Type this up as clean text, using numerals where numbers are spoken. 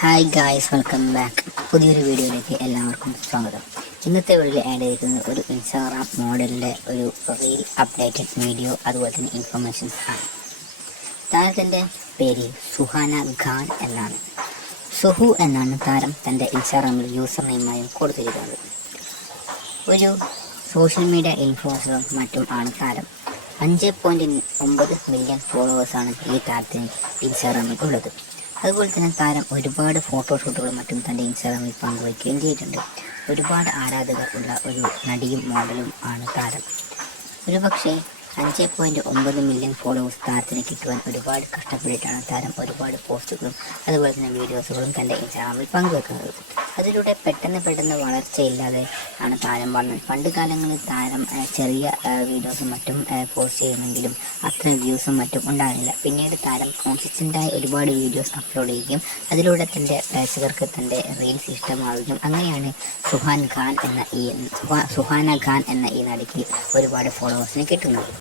Hi guys, welcome back. പുതിയൊരു വീഡിയോയിലേക്ക് എല്ലാവർക്കും സ്വാഗതം. ഇന്നത്തെ വീഡിയോയിൽ ആഡ് ചെയ്തിരിക്കുന്നത് ഒരു ഇൻസ്റ്റാഗ്രാം മോഡലിലെ ഒരു റീൽ അപ്ഡേറ്റഡ് വീഡിയോ, അതുപോലെ തന്നെ ഇൻഫർമേഷൻസ് ആണ്. താരത്തിൻ്റെ പേര് സുഹാന ഖാൻ എന്നാണ്. സുഹു എന്നാണ് താരം തൻ്റെ ഇൻസ്റ്റാഗ്രാമിൽ യൂസർ നെയിമായും കൊടുത്തിരിക്കുന്നത്. ഒരു സോഷ്യൽ മീഡിയ ഇൻഫ്ലുവൻസറും മറ്റും ആണ് താരം. 5.9 മില്യൺ ഫോളോവേഴ്സാണ് ഈ താരത്തിന് ഇൻസ്റ്റാഗ്രാമിൽ ഉള്ളത്. അതുപോലെ തന്നെ താരം ഒരുപാട് ഫോട്ടോഷൂട്ടുകളും മറ്റും തൻ്റെ ഇൻസ്റ്റാഗ്രാമിൽ പങ്കുവയ്ക്കുകയും ചെയ്തിട്ടുണ്ട്. ഒരുപാട് ആരാധകർ ഉള്ള ഒരു നടിയും മോഡലും ആണ് താരം. ഒരുപക്ഷെ 5.9 മില്യൺ ഫോളോവേഴ്സ് താരത്തിന് കിട്ടുവാൻ ഒരുപാട് കഷ്ടപ്പെട്ടിട്ടാണ് താരം ഒരുപാട് പോസ്റ്റുകളും അതുപോലെ തന്നെ വീഡിയോസുകളും തൻ്റെ ഇൻസ്റ്റാഗ്രാമിൽ പങ്കുവെക്കുന്നത്. അതിലൂടെ പെട്ടെന്ന് വളർച്ചയില്ലാതെ ആണ് താരം വളർന്നത്. പണ്ട് കാലങ്ങളിൽ താരം ചെറിയ വീഡിയോസും മറ്റും പോസ്റ്റ് ചെയ്യുമെങ്കിലും അത്ര വ്യൂസും മറ്റും ഉണ്ടായിരുന്നില്ല. പിന്നീട് താരം കോൺസിസ്റ്റൻ്റായി ഒരുപാട് വീഡിയോസ് അപ്ലോഡ് ചെയ്യുകയും അതിലൂടെ തൻ്റെ പ്രേക്ഷകർക്ക് തൻ്റെ റീൽസ് ഇഷ്ടമാവുകയും അങ്ങനെയാണ് സുഹാന ഖാൻ എന്ന ഈ നടിക്ക് ഒരുപാട് ഫോളോവേഴ്സിനെ കിട്ടുന്നത്.